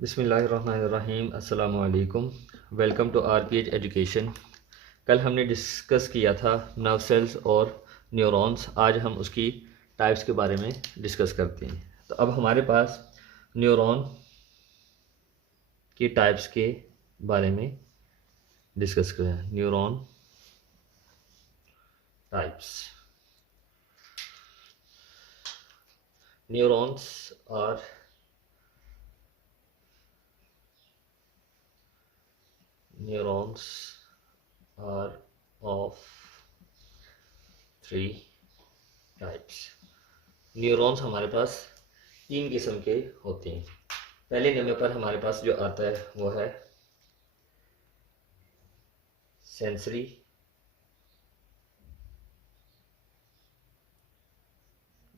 बिस्मिल्लाहिर्रहमानिर्रहीम अस्सलामु अलैकुम। Welcome to RPH education. कल हमने डिस्कस किया था नर्व सेल्स और न्यूरॉन्स। आज हम उसकी टाइप्स के बारे में डिस्कस करते हैं। तो अब हमारे पास न्यूरॉन की टाइप्स के बारे में डिस्कस करें। Neuron types. Neurons are neurons are of three types. Neurons हमारे पास तीन किस्म के होते हैं। पहले नंबर पर हमारे पास जो आता है वो है sensory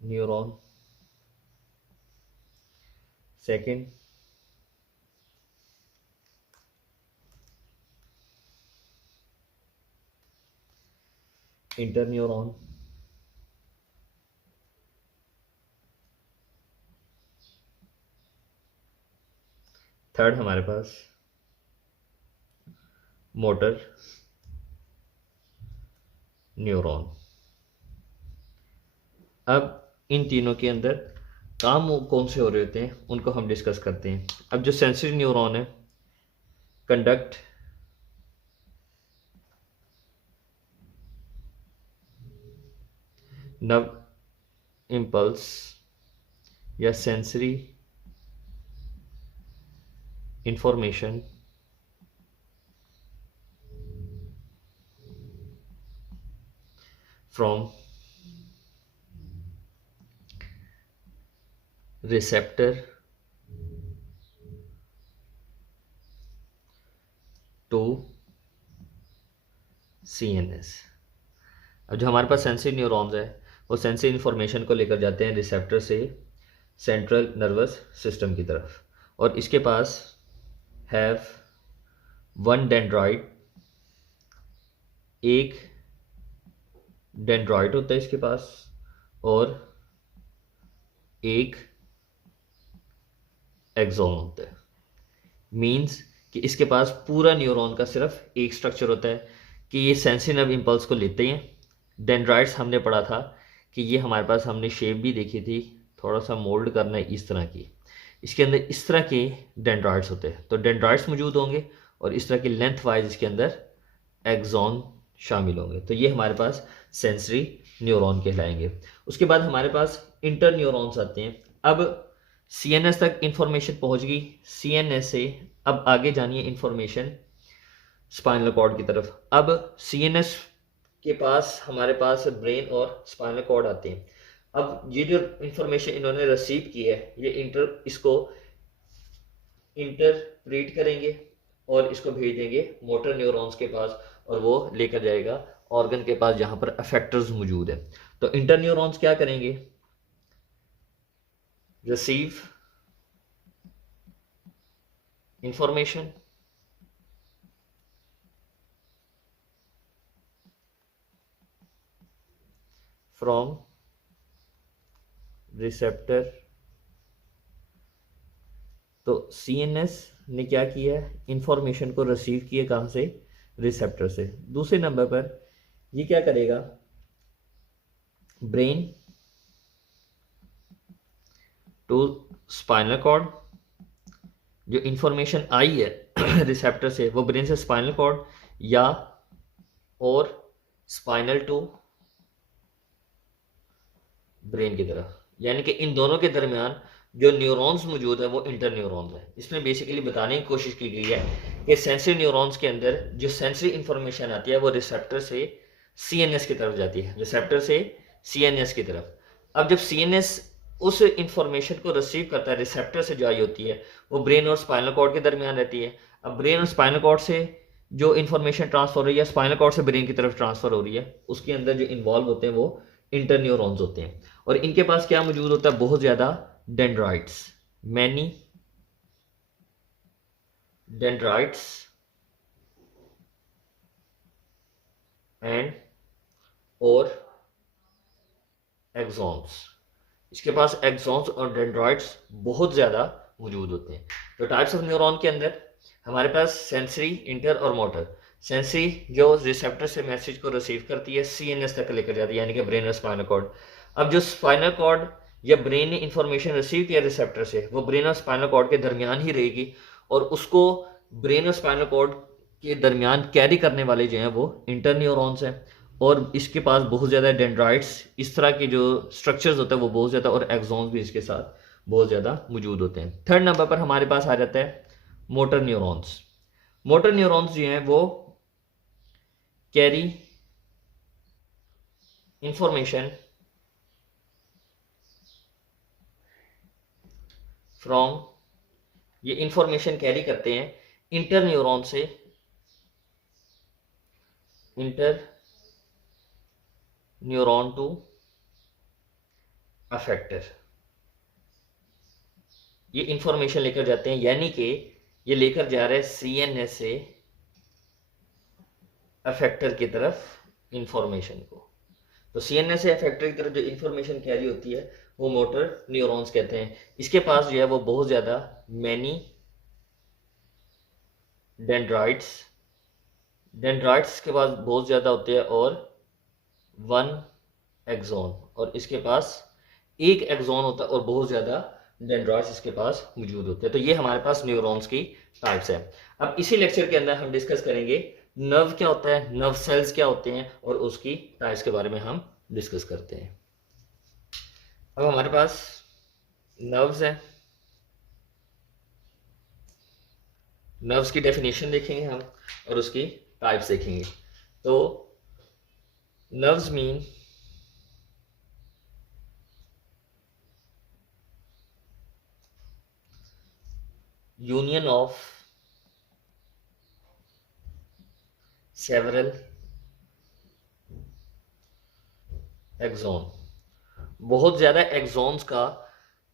neuron. Second interneuron. Third हमारे पास मोटर न्यूरॉन। अब इन तीनों के अंदर काम कौन से हो रहे होते हैं उनको हम डिस्कस करते हैं। अब जो सेंसरी न्यूरॉन है, कंडक्ट नर्व इम्पल्स या sensory information from receptor to CNS. अब जो हमारे पास सेंसरी न्यूरॉन्स है वो सेंसरी इंफॉर्मेशन को लेकर जाते हैं रिसेप्टर से सेंट्रल नर्वस सिस्टम की तरफ, और इसके पास हैव वन डेंड्राइट, एक डेंड्राइट होता है इसके पास, और एक एक्सॉन होता है। मीन्स कि इसके पास पूरा न्यूरॉन का सिर्फ एक स्ट्रक्चर होता है कि ये सेंसरी नर्व इम्पल्स को लेते हैं। डेंड्राइट्स हमने पढ़ा था कि ये हमारे पास, हमने शेप भी देखी थी, थोड़ा सा मोल्ड करना है इस तरह की। इसके अंदर इस तरह के डेंड्राइट्स होते हैं, तो डेंड्राइट्स मौजूद होंगे और इस तरह के लेंथ वाइज इसके अंदर एक्सॉन शामिल होंगे। तो ये हमारे पास सेंसरी न्यूरॉन कहलाएंगे। उसके बाद हमारे पास इंटर न्यूरॉन्स आते हैं। अब सीएनएस तक इंफॉर्मेशन पहुंच गई, सीएनएस से अब आगे जानिए इंफॉर्मेशन स्पाइनल कॉर्ड की तरफ। अब सीएनएस के पास हमारे पास ब्रेन और स्पाइनल कॉर्ड आते हैं। अब ये जो इंफॉर्मेशन इन्होंने रिसीव की है ये इसको इंटरप्रेट करेंगे और इसको भेज देंगे मोटर न्यूरॉन्स के पास, और वो लेकर जाएगा ऑर्गन के पास जहां पर अफेक्टर्स मौजूद है। तो इंटर न्यूरॉन्स क्या करेंगे? Receive information from receptor. तो सीएनएस ने क्या किया? इंफॉर्मेशन को रिसीव किया कहां से? रिसेप्टर से। दूसरे नंबर पर ये क्या करेगा? Brain to spinal cord. जो इंफॉर्मेशन आई है रिसेप्टर से वो ब्रेन से स्पाइनल कॉर्ड, या और स्पाइनल टू ब्रेन की तरफ। यानी कि इन दोनों के दरमियान जो न्यूरॉन्स मौजूद है वो इंटर न्यूरॉन्स है। इसमें बेसिकली बताने की कोशिश की गई है कि सेंसरी न्यूरॉन्स के अंदर जो सेंसरी इंफॉर्मेशन आती है वो रिसेप्टर से सीएनएस की तरफ जाती है, रिसेप्टर से सीएनएस की तरफ। अब जब सीएनएस उस इंफॉर्मेशन को रिसीव करता है, रिसेप्टर से जो आई होती है वो ब्रेन और स्पाइनल कॉर्ड के दरमियान रहती है। अब ब्रेन और स्पाइनल कॉर्ड से जो इंफॉर्मेशन ट्रांसफर हो रही है, स्पाइनल कॉर्ड से ब्रेन की तरफ ट्रांसफर हो रही है, उसके अंदर जो इन्वॉल्व होते हैं वो इंटर न्यूरॉन्स होते हैं। और इनके पास क्या मौजूद होता है? बहुत ज्यादा डेंड्राइट्स, मैनी डेंड्राइट्स एंड और एक्सॉन्स। इसके पास एक्सॉन्स और डेंड्राइट्स बहुत ज्यादा मौजूद होते हैं। तो टाइप्स ऑफ न्यूरॉन के अंदर हमारे पास सेंसरी, इंटर और मोटर। सेंसरी जो रिसेप्टर से मैसेज को रिसीव करती है, सीएनएस तक लेकर जाती है, यानी कि ब्रेन और स्पाइनल कॉर्ड। अब जो स्पाइनल कॉर्ड या ब्रेन ने इंफॉर्मेशन रिसीव किया रिसेप्टर से, वो ब्रेन और स्पाइनल कॉर्ड के दरमियान ही रहेगी, और उसको ब्रेन और स्पाइनल कॉर्ड के दरमियान कैरी करने वाले जो हैं वो इंटर न्यूरॉन्स हैं। और इसके पास बहुत ज़्यादा डेंड्राइट्स, इस तरह के जो स्ट्रक्चर्स होते हैं वो बहुत ज़्यादा, और एक्सॉन्स भी इसके साथ बहुत ज़्यादा मौजूद होते हैं। थर्ड नंबर पर हमारे पास आ जाता है मोटर न्यूरॉन्स। मोटर न्यूरॉन्स जो हैं वो कैरी इंफॉर्मेशन फ्रॉम, ये इंफॉर्मेशन कैरी करते हैं इंटर न्यूरॉन से इंटर न्यूरॉन टू अफेक्टर। ये इंफॉर्मेशन लेकर जाते हैं, यानी कि ये लेकर जा रहे हैं सीएनएस से अफेक्टर की तरफ इंफॉर्मेशन को। तो सीएनएस से अफेक्टर की तरफ जो इंफॉर्मेशन कैरी होती है वो मोटर न्यूरॉन्स कहते हैं। इसके पास जो है वो बहुत ज़्यादा मैनी डेंड्राइट्स, डेंड्राइट्स के पास बहुत ज़्यादा होते हैं, और वन एक्सॉन, और इसके पास एक एक्सॉन होता है, और बहुत ज़्यादा डेंड्राइट्स इसके पास मौजूद होते हैं। तो ये हमारे पास न्यूरॉन्स की टाइप्स है। अब इसी लेक्चर के अंदर हम डिस्कस करेंगे नर्व क्या होता है, नर्व सेल्स क्या होते हैं, और उसकी टाइप्स के बारे में हम डिस्कस करते हैं। अब हमारे पास नर्व्स हैं, नर्व्स की डेफिनेशन देखेंगे हम, और उसकी टाइप्स देखेंगे। तो nerves mean union of several axon, बहुत ज़्यादा एक्सॉन्स का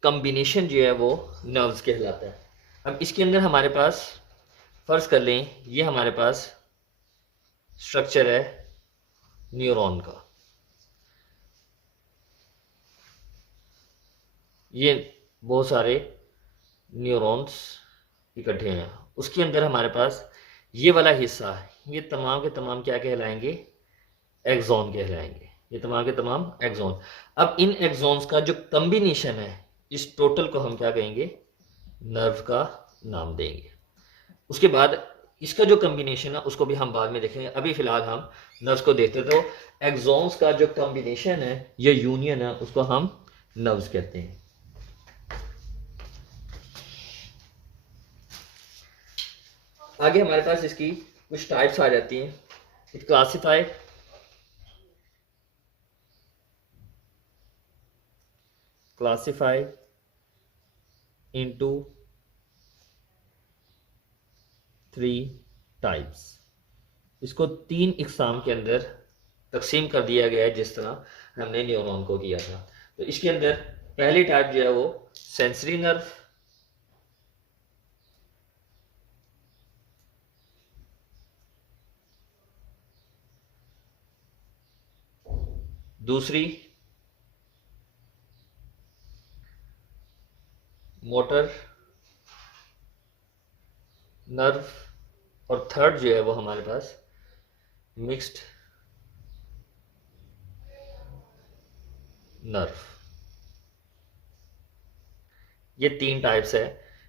कम्बिनेशन जो है वो नर्व्स कहलाता है। अब इसके अंदर हमारे पास फर्ज कर लें, ये हमारे पास स्ट्रक्चर है न्यूरॉन का, ये बहुत सारे न्यूरॉन्स इकट्ठे हैं। उसके अंदर हमारे पास ये वाला हिस्सा, ये तमाम के तमाम क्या कहलाएंगे, एक्सॉन कहलाएंगे, ये तमाम के तमाम एक्सॉन। अब इन एक्सॉन्स का जो कम्बिनेशन है, इस टोटल को हम क्या कहेंगे, नर्व का नाम देंगे। उसके बाद इसका जो कम्बिनेशन है उसको भी हम बाद में देखेंगे, अभी फिलहाल हम नर्व्स को देखते हैं। तो एक्सॉन्स का जो कम्बिनेशन है या यूनियन है उसको हम नर्व्स कहते हैं। आगे हमारे पास इसकी कुछ टाइप्स आ जाती हैं। It classify into 3 types. इसको 3 इकसाम के अंदर तकसीम कर दिया गया है, जिस तरह हमने न्यूरॉन को किया था। तो इसके अंदर पहली टाइप जो है वो सेंसरी नर्व, दूसरी मोटर नर्व, और थर्ड जो है वो हमारे पास मिक्स्ड नर्व। ये 3 टाइप्स है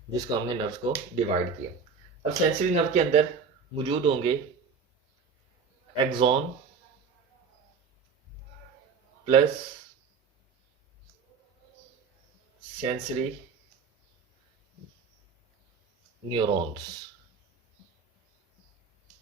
जिसको हमने नर्व्स को डिवाइड किया। अब सेंसरी नर्व के अंदर मौजूद होंगे एक्सॉन प्लस सेंसरी न्यूरॉन्स।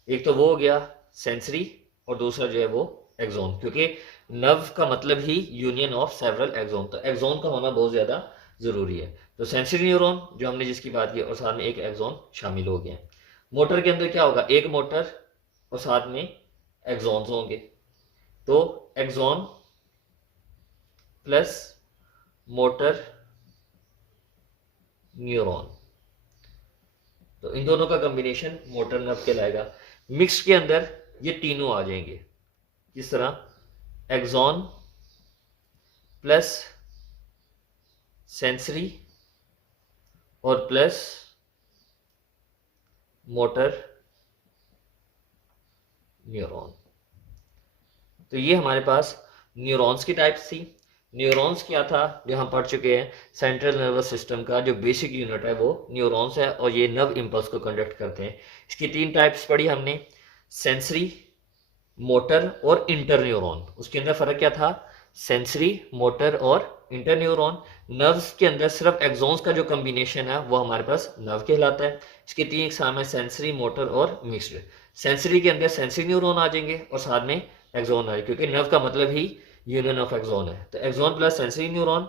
एक तो वो हो गया सेंसरी, और दूसरा जो है वो एक्सॉन, क्योंकि नर्व का मतलब ही यूनियन ऑफ सेवरल एक्सॉन, तो एक्सॉन का होना बहुत ज़्यादा ज़रूरी है। तो सेंसरी न्यूरॉन जो हमने जिसकी बात की, और साथ में एक एक्सॉन शामिल हो गया। मोटर के अंदर क्या होगा, एक मोटर और साथ में एक्सॉन्स होंगे। तो एक्सॉन प्लस मोटर न्यूरॉन, तो इन दोनों का कॉम्बिनेशन मोटर नर्व कहलाएगा। मिक्स के अंदर ये तीनों आ जाएंगे, किस तरह, एक्सॉन प्लस सेंसरी और प्लस मोटर न्यूरॉन। तो ये हमारे पास न्यूरॉन्स की टाइप्स थी। न्यूरॉन्स क्या था जो हम पढ़ चुके हैं, सेंट्रल नर्वस सिस्टम का जो बेसिक यूनिट है वो न्यूरॉन्स है और ये नर्व इम्पल्स को कंडक्ट करते हैं। इसकी 3 टाइप्स पढ़ी हमने, सेंसरी, मोटर और इंटर न्यूरॉन। उसके अंदर फर्क क्या था, सेंसरी, मोटर और इंटर न्यूरॉन। नर्व्स के अंदर सिर्फ एक्सॉन्स का जो कॉम्बिनेशन है वो हमारे पास नर्व कहलाता है। इसके 3 एग्जाम है, सेंसरी, मोटर और मिक्स्ड। सेंसरी के अंदर सेंसरी न्यूरॉन आ जाएंगे और साथ में एक्सॉन आए, क्योंकि नर्व का मतलब ही यूनियन ऑफ एक्सॉन है। तो axon plus sensory neuron,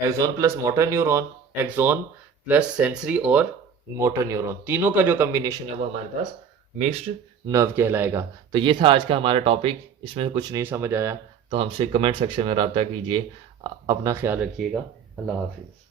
axon plus motor neuron, axon plus sensory और मोटर न्यूरॉन, तीनों का जो कॉम्बिनेशन है वो हमारे पास मिक्स्ड नर्व कहलाएगा। तो ये था आज का हमारा टॉपिक। इसमें से कुछ नहीं समझ आया तो हमसे कमेंट सेक्शन में रब्ता कीजिए। अपना ख्याल रखिएगा। अल्लाह हाफिज़।